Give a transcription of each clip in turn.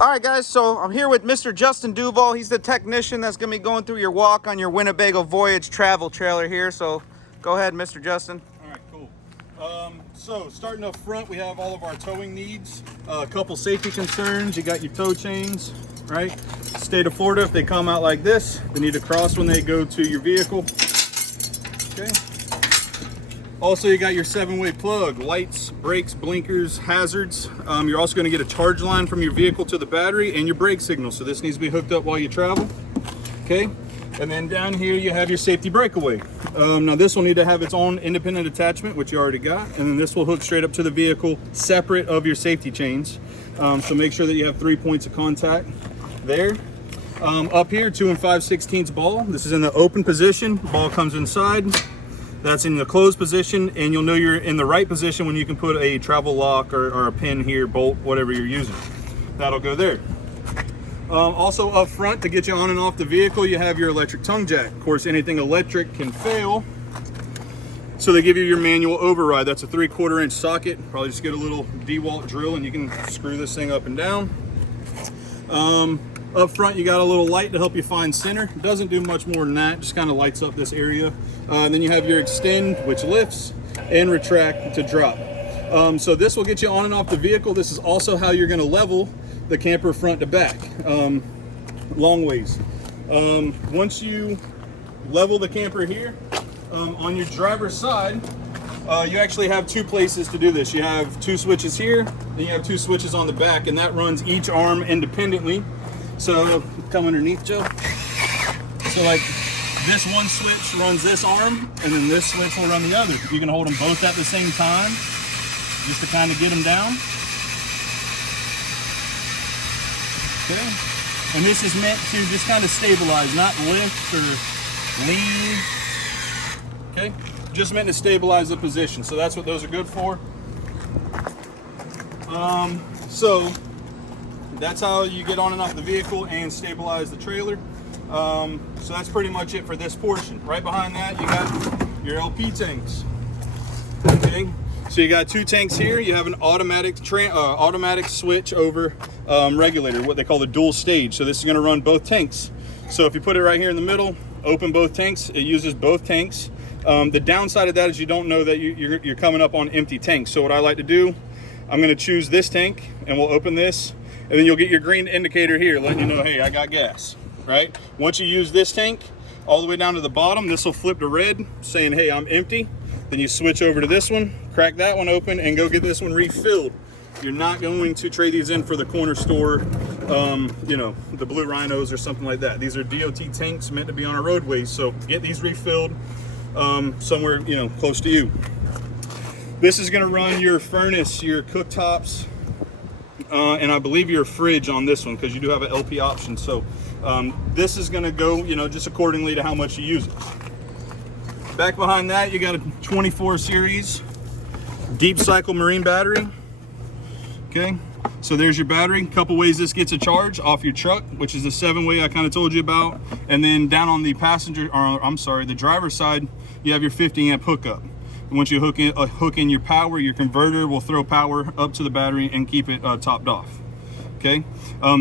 All right, guys, so I'm here with Mr. Justin Duval. He's the technician that's going to be going through your walk on your Winnebago Voyage travel trailer here. So go ahead, Mr. Justin. All right, cool. So starting up front, we have all of our towing needs. A couple safety concerns. You got your tow chains, right? State of Florida, if they come out like this, they need to cross when they go to your vehicle. Okay. Also, you got your 7-way plug, lights, brakes, blinkers, hazards. You're also going to get a charge line from your vehicle to the battery and your brake signal. So this needs to be hooked up while you travel. Okay. And then down here you have your safety breakaway. Now this will need to have its own independent attachment, which you already got. And then this will hook straight up to the vehicle, separate of your safety chains. So make sure that you have 3 points of contact there. Up here, 2 5/16 ball. This is in the open position. Ball comes inside. That's in the closed position, and you'll know you're in the right position when you can put a travel lock or a pin here, bolt, whatever you're using. That'll go there. Also up front, to get you on and off the vehicle, you have your electric tongue jack. Of course, anything electric can fail, so they give you your manual override. That's a 3/4 inch socket. Probably just get a little DeWalt drill and you can screw this thing up and down. Up front, you got a little light to help you find center. It doesn't do much more than that, just kind of lights up this area. And then you have your extend, which lifts, and retract to drop. So this will get you on and off the vehicle. This is also how you're going to level the camper front to back, long ways. Once you level the camper here, on your driver's side, you actually have 2 places to do this. You have 2 switches here, and you have 2 switches on the back, and that runs each arm independently. So come underneath, Joe. So like this one switch runs this arm, and then this switch will run the other. You can hold them both at the same time, just to kind of get them down. Okay. And this is meant to just kind of stabilize, not lift or lean. Okay. Just meant to stabilize the position. So that's what those are good for. So that's how you get on and off the vehicle and stabilize the trailer. So that's pretty much it for this portion. Right behind that, you got your LP tanks. Okay, so you got 2 tanks here. You have an automatic switch over regulator, what they call the dual stage. So this is going to run both tanks. So if you put it right here in the middle, open both tanks, it uses both tanks. The downside of that is you don't know that you're coming up on empty tanks. So what I like to do, I'm going to choose this tank, and we'll open this. And then you'll get your green indicator here letting you know, hey, I got gas, right? Once you use this tank all the way down to the bottom, this will flip to red saying, hey, I'm empty. Then you switch over to this one, crack that one open, and go get this one refilled. You're not going to trade these in for the corner store, you know, the Blue Rhinos or something like that. These are DOT tanks meant to be on our roadways, so get these refilled somewhere, you know, close to you. This is gonna run your furnace, your cooktops, and I believe your fridge on this one, because you do have an LP option. So this is going to go, you know, just accordingly to how much you use it. Back behind that, you got a 24 series deep cycle marine battery. Okay, so there's your battery. A couple ways this gets a charge: off your truck, which is the 7-way I kind of told you about, and then down on the the driver's side, you have your 50 amp hookup. Once you hook in your power, your converter will throw power up to the battery and keep it topped off. Okay,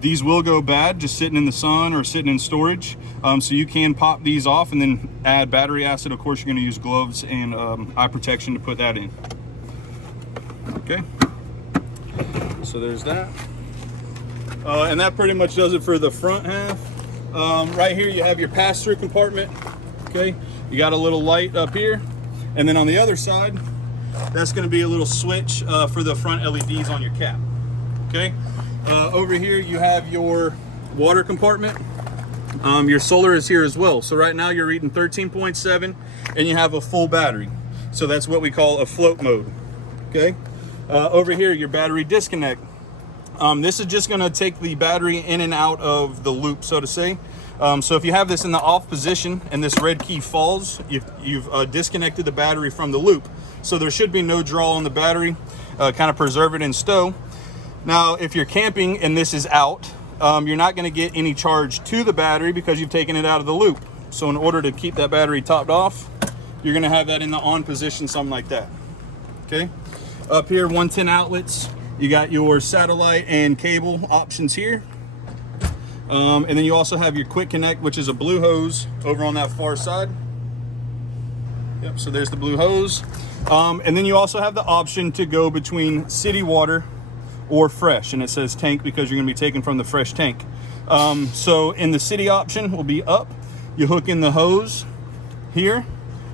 these will go bad just sitting in the sun or sitting in storage, so you can pop these off and then add battery acid. Of course, you're going to use gloves and eye protection to put that in. Okay, so there's that, and that pretty much does it for the front half. Right here you have your pass-through compartment. Okay, you got a little light up here. And then on the other side, that's going to be a little switch for the front LEDs on your cap. Okay. Over here, you have your water compartment. Your solar is here as well. So right now you're reading 13.7 and you have a full battery. So that's what we call a float mode. Okay. Over here, your battery disconnect. This is just going to take the battery in and out of the loop, so to say. So if you have this in the off position and this red key falls, you've disconnected the battery from the loop. So there should be no draw on the battery, kind of preserve it in stow. Now, if you're camping and this is out, you're not going to get any charge to the battery because you've taken it out of the loop. So in order to keep that battery topped off, you're going to have that in the on position, something like that. Okay. Up here, 110 outlets. You got your satellite and cable options here. And then you also have your quick connect, which is a blue hose over on that far side. Yep, so there's the blue hose. And then you also have the option to go between city water or fresh, and it says tank because you're going to be taking from the fresh tank. So in the city option will be up. You hook in the hose here,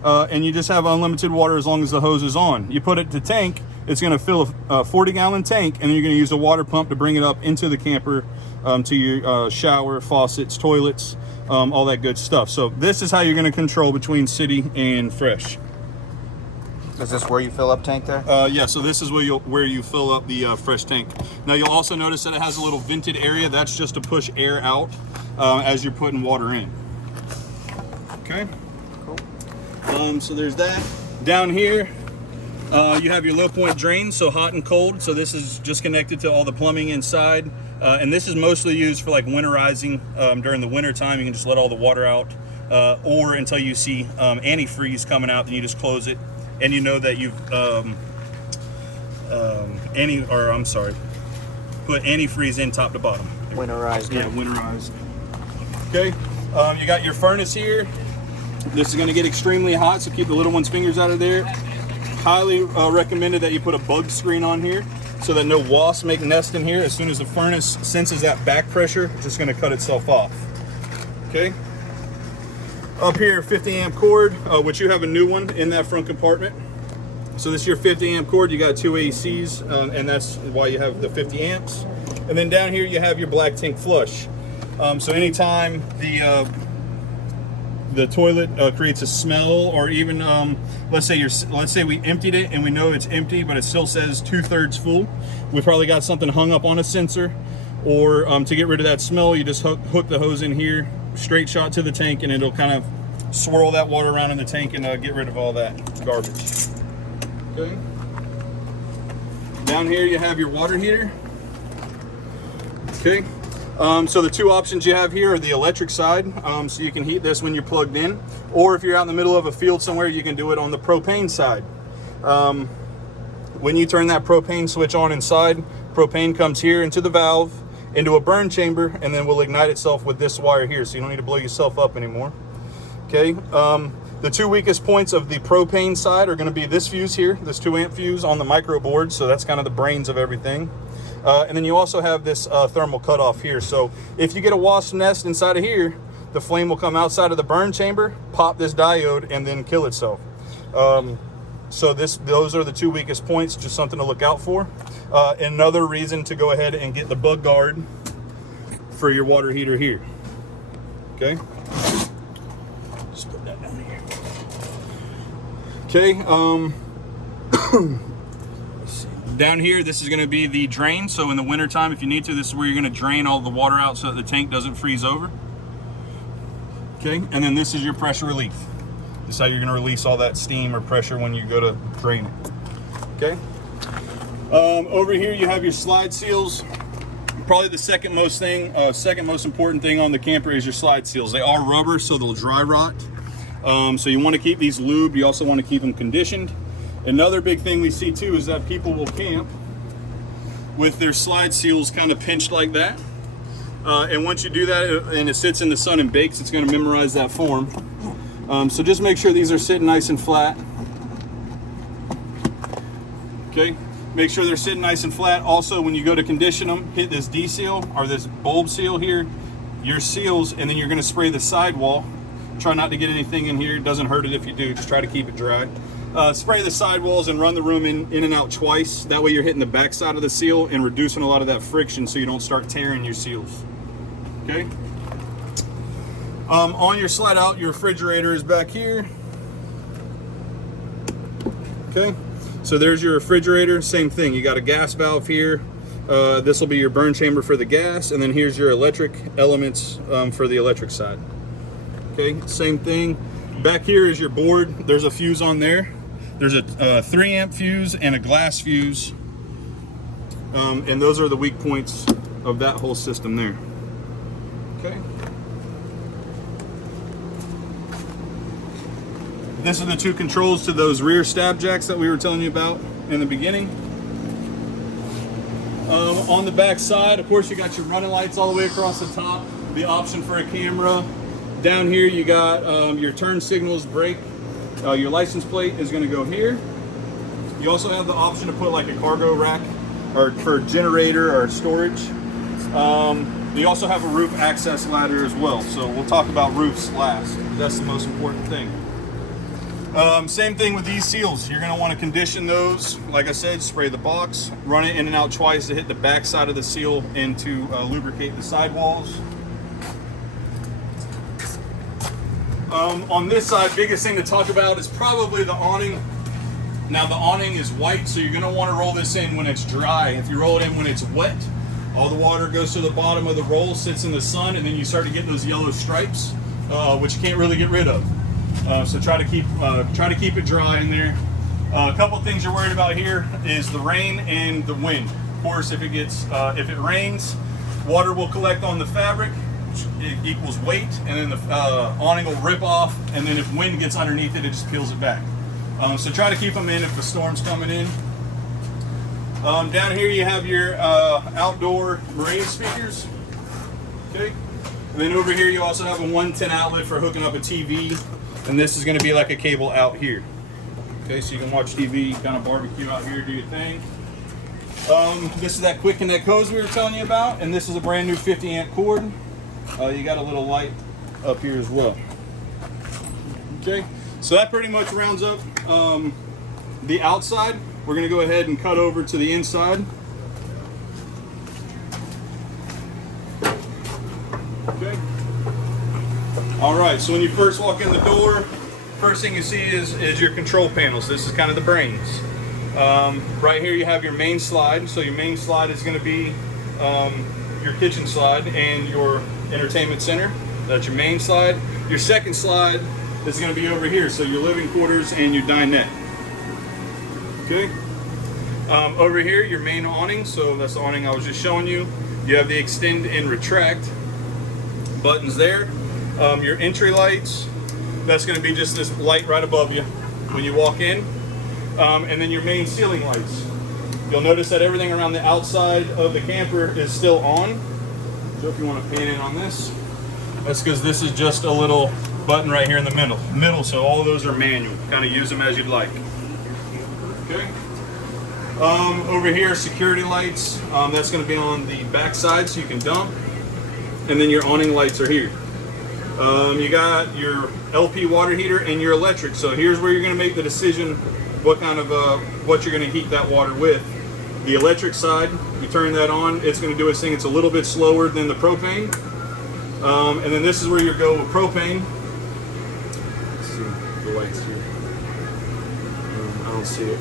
and you just have unlimited water as long as the hose is on. You put it to tank, it's going to fill a 40-gallon tank, and then you're going to use a water pump to bring it up into the camper, to your shower, faucets, toilets, all that good stuff. So this is how you're going to control between city and fresh. Is this where you fill up tank there? Yeah, so this is where you fill up the fresh tank. Now you'll also notice that it has a little vented area. That's just to push air out as you're putting water in. Okay. Cool. So there's that. Down here, you have your low point drain, so hot and cold. So this is just connected to all the plumbing inside. And this is mostly used for like winterizing. During the winter time, you can just let all the water out, or until you see antifreeze coming out, then you just close it. And you know that you've put antifreeze in top to bottom. Winterized. Yeah, winterized. Okay, you got your furnace here. This is going to get extremely hot, so keep the little one's fingers out of there. Highly recommended that you put a bug screen on here so that no wasps make nest in here. As soon as the furnace senses that back pressure, it's just going to cut itself off. Okay. Up here, 50 amp cord, which you have a new one in that front compartment. So this is your 50 amp cord. You got two ACs, and that's why you have the 50 amps. And then down here you have your black tank flush. So anytime the toilet creates a smell, or even let's say we emptied it and we know it's empty, but it still says 2/3 full. We probably got something hung up on a sensor, or to get rid of that smell, you just hook the hose in here, straight shot to the tank, and it'll kind of swirl that water around in the tank and get rid of all that garbage. Okay. Down here you have your water heater. Okay. So the two options you have here are the electric side, so you can heat this when you're plugged in, or if you're out in the middle of a field somewhere, you can do it on the propane side. When you turn that propane switch on inside, propane comes here into the valve, into a burn chamber, and then will ignite itself with this wire here, so you don't need to blow yourself up anymore. Okay, the two weakest points of the propane side are going to be this fuse here, this 2 amp fuse on the micro board, so that's kind of the brains of everything. And then you also have this thermal cutoff here, so if you get a wasp nest inside of here, the flame will come outside of the burn chamber, pop this diode, and then kill itself. So those are the two weakest points, just something to look out for. Another reason to go ahead and get the bug guard for your water heater here. Okay, just put that down here. Okay, let's see. Down here, this is going to be the drain. So in the winter time, if you need to, this is where you're going to drain all the water out so that the tank doesn't freeze over. Okay, and then this is your pressure relief. This is how you're going to release all that steam or pressure when you go to drain it. Okay. Over here you have your slide seals. Probably the second most important thing on the camper is your slide seals. They are rubber, so they'll dry rot. So you want to keep these lubed. You also want to keep them conditioned. Another big thing we see too is that people will camp with their slide seals kind of pinched like that. And once you do that and it sits in the sun and bakes, it's going to memorize that form. So just make sure these are sitting nice and flat. Okay, make sure they're sitting nice and flat. Also, when you go to condition them, hit this D seal or this bulb seal here, your seals, and then you're going to spray the sidewall. Try not to get anything in here. It doesn't hurt it if you do. Just try to keep it dry. Spray the sidewalls and run the room in and out twice. That way you're hitting the back side of the seal and reducing a lot of that friction so you don't start tearing your seals. Okay. On your slide out, your refrigerator is back here. Okay, so there's your refrigerator. Same thing, you got a gas valve here. This will be your burn chamber for the gas, and then here's your electric elements for the electric side. Okay, same thing. Back here is your board. There's a fuse on there. There's a 3 amp fuse and a glass fuse, and those are the weak points of that whole system there. Okay. This are the two controls to those rear stab jacks that we were telling you about in the beginning. On the back side, of course, you got your running lights all the way across the top, the option for a camera. Down here, you got your turn signals, brake. Your license plate is going to go here. You also have the option to put like a cargo rack or for generator or storage. You also have a roof access ladder as well. So we'll talk about roofs last. That's the most important thing. Same thing with these seals. You're going to want to condition those. Like I said, spray the box, run it in and out twice to hit the back side of the seal and to lubricate the sidewalls. On this side, biggest thing to talk about is probably the awning. Now the awning is white, so you're going to want to roll this in when it's dry. If you roll it in when it's wet, all the water goes to the bottom of the roll, sits in the sun, and then you start to get those yellow stripes, which you can't really get rid of. So try to keep it dry in there. A couple things you're worried about here is the rain and the wind. Of course, if it rains, water will collect on the fabric, which equals weight, and then the awning will rip off, and then if wind gets underneath it, it just peels it back. So try to keep them in if the storm's coming in. Down here you have your outdoor marine speakers. Okay. And then over here you also have a 110 outlet for hooking up a TV, and this is going to be like a cable out here. Okay, so you can watch TV, kind of barbecue out here, do your thing. This is that quick connect hose we were telling you about, and this is a brand new 50 amp cord. You got a little light up here as well. Okay, so that pretty much rounds up the outside. We're going to go ahead and cut over to the inside. Okay. All right, so when you first walk in the door, first thing you see is your control panels. This is kind of the brains. Right here you have your main slide. So your main slide is going to be your kitchen slide and your entertainment center. That's your main slide. Your second slide is going to be over here. So your living quarters and your dinette. Okay. Over here, your main awning. So that's the awning I was just showing you. You have the extend and retract buttons there. Your entry lights. That's going to be just this light right above you when you walk in. And then your main ceiling lights. You'll notice that everything around the outside of the camper is still on. So if you want to pan in on this, that's because this is just a little button right here in the middle. So all of those are manual. Kind of use them as you'd like. Okay. Over here, security lights. That's going to be on the back side, so you can dump. And then your awning lights are here. You got your LP water heater and your electric. So here's where you're going to make the decision what kind of what you're going to heat that water with. The electric side, you turn that on, it's going to do its thing. It's a little bit slower than the propane. And then this is where you go with propane. Let's see the lights here. I don't see it.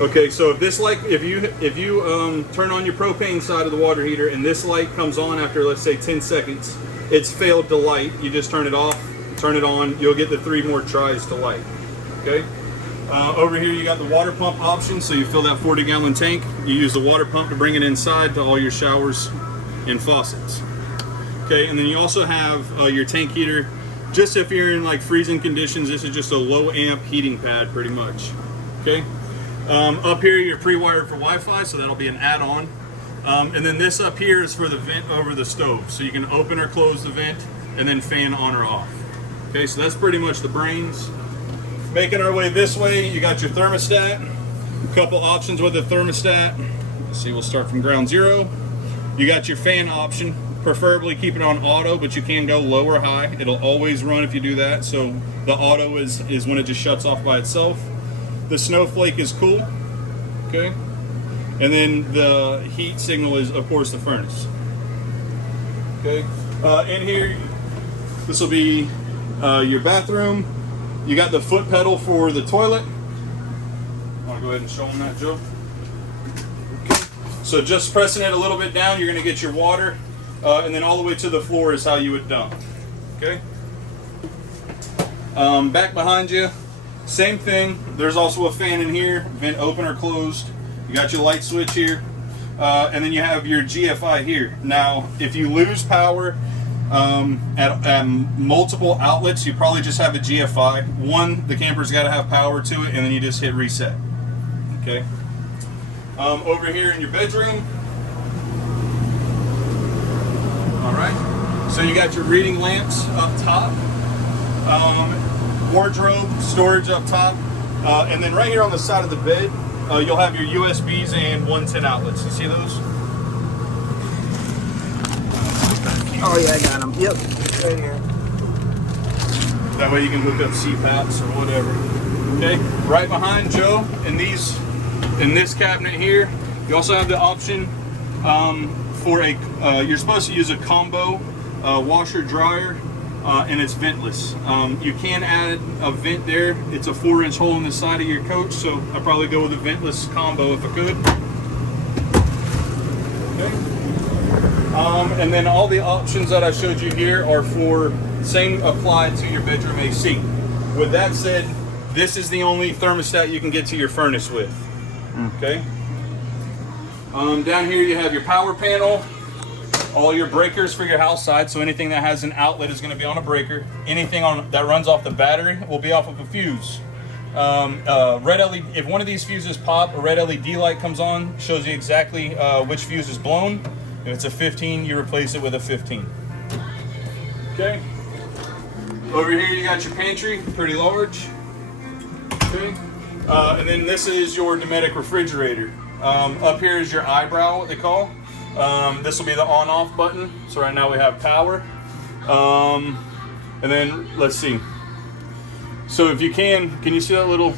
Okay, so if you turn on your propane side of the water heater and this light comes on after, let's say, 10 seconds, it's failed to light. You just turn it off, turn it on. You'll get the 3 more tries to light. Okay. Over here you got the water pump option, so you fill that 40-gallon tank. You use the water pump to bring it inside to all your showers and faucets. Okay, and then you also have your tank heater. Just if you're in like freezing conditions, this is just a low amp heating pad pretty much. Okay. Up here you're pre-wired for Wi-Fi, so that'll be an add-on. And then this up here is for the vent over the stove, so you can open or close the vent and then fan on or off. Okay, so that's pretty much the brains. Making our way this way, you got your thermostat. A couple options with the thermostat. Let's see, we'll start from ground zero. You got your fan option. Preferably keep it on auto, but you can go low or high. It'll always run if you do that. So the auto is when it just shuts off by itself. The snowflake is cool. Okay. And then the heat signal is, of course, the furnace. Okay. In here, this will be your bathroom. You got the foot pedal for the toilet. I want to go ahead and show them that, Joe. Okay. So just pressing it a little bit down, you're going to get your water, and then all the way to the floor is how you would dump. Okay. Back behind you, same thing. There's also a fan in here, vent open or closed. You got your light switch here, and then you have your GFI here. Now, if you lose power at multiple outlets, you probably just have a GFI. One, the camper's got to have power to it, and then you just hit reset. Okay. Over here in your bedroom, So you got your reading lamps up top, wardrobe, storage up top, and then right here on the side of the bed, you'll have your USBs and 110 outlets. You see those? Oh yeah, I got them. Yep, right here. That way you can hook up CPAPs or whatever. Okay, right behind Joe in this cabinet here, you also have the option for you're supposed to use a combo washer dryer, and it's ventless. You can add a vent there. It's a 4-inch hole in the side of your coach, so I'd probably go with a ventless combo if I could. Okay. And then all the options that I showed you here are for same applied to your bedroom AC. With that said, this is the only thermostat you can get to your furnace with. Okay. Down here you have your power panel, all your breakers for your house side. So anything that has an outlet is going to be on a breaker. Anything that runs off the battery will be off of a fuse. Red LED. If one of these fuses pop, a red LED light comes on, shows you exactly which fuse is blown. If it's a 15, you replace it with a 15. Okay. Over here you got your pantry, pretty large. Okay. And then this is your Dometic refrigerator. Up here is your eyebrow, what they call. This will be the on-off button. So right now we have power. And then let's see. So if you can you see that little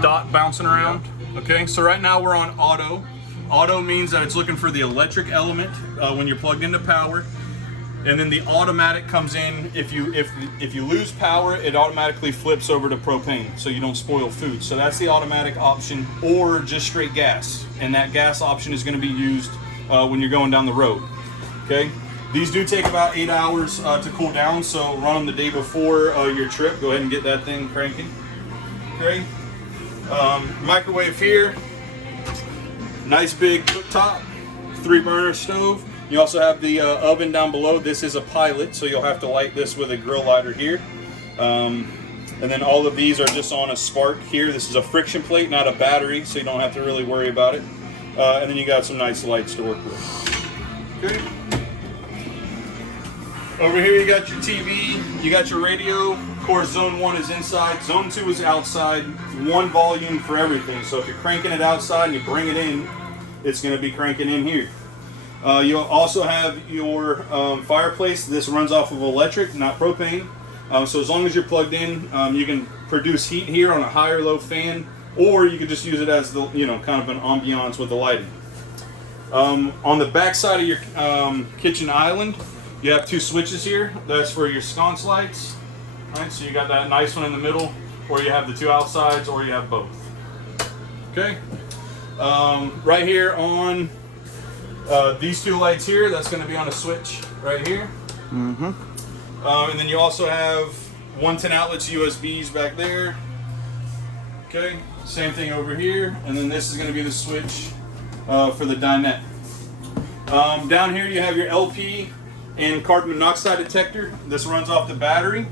dot bouncing around? Okay, so right now we're on auto. Auto means that it's looking for the electric element when you're plugged into power. And then the automatic comes in if you lose power, it automatically flips over to propane, so you don't spoil food. So that's the automatic option, or just straight gas. And that gas option is going to be used when you're going down the road. Okay, these do take about 8 hours to cool down, so run them the day before your trip. Go ahead and get that thing cranking. Okay, microwave here, nice big cooktop, 3-burner stove. You also have the oven down below. This is a pilot, so you'll have to light this with a grill lighter here. And then all of these are just on a spark here. This is a friction plate, not a battery, so you don't have to really worry about it. And then you got some nice lights to work with. Okay. Over here you got your TV, you got your radio. Of course, zone 1 is inside, zone 2 is outside. One volume for everything. So if you're cranking it outside and you bring it in, it's going to be cranking in here. You'll also have your fireplace. This runs off of electric, not propane. So as long as you're plugged in, you can produce heat here on a high or low fan, or you could just use it as the kind of an ambiance with the lighting. On the back side of your kitchen island, you have 2 switches here. That's for your sconce lights. All right, so you got that nice one in the middle, or you have the 2 outsides, or you have both. Okay. Right here on these 2 lights here, that's going to be on a switch right here. And then you also have 110 outlets, USBs back there. Okay, same thing over here. And then this is going to be the switch for the dinette. Down here you have your LP and carbon monoxide detector. This runs off the battery.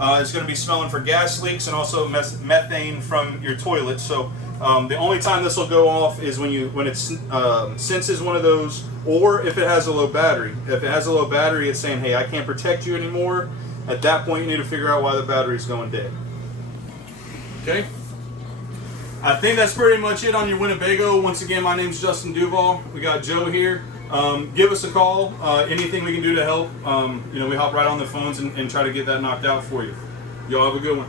It's going to be smelling for gas leaks and also methane from your toilet. So the only time this will go off is when it senses one of those, or if it has a low battery. If it has a low battery, it's saying, hey, I can't protect you anymore. At that point, you need to figure out why the battery's going dead. Okay? I think that's pretty much it on your Winnebago. Once again, my name's Justin Duval. We got Joe here. Give us a call. Anything we can do to help. We hop right on the phones and try to get that knocked out for you. Y'all have a good one.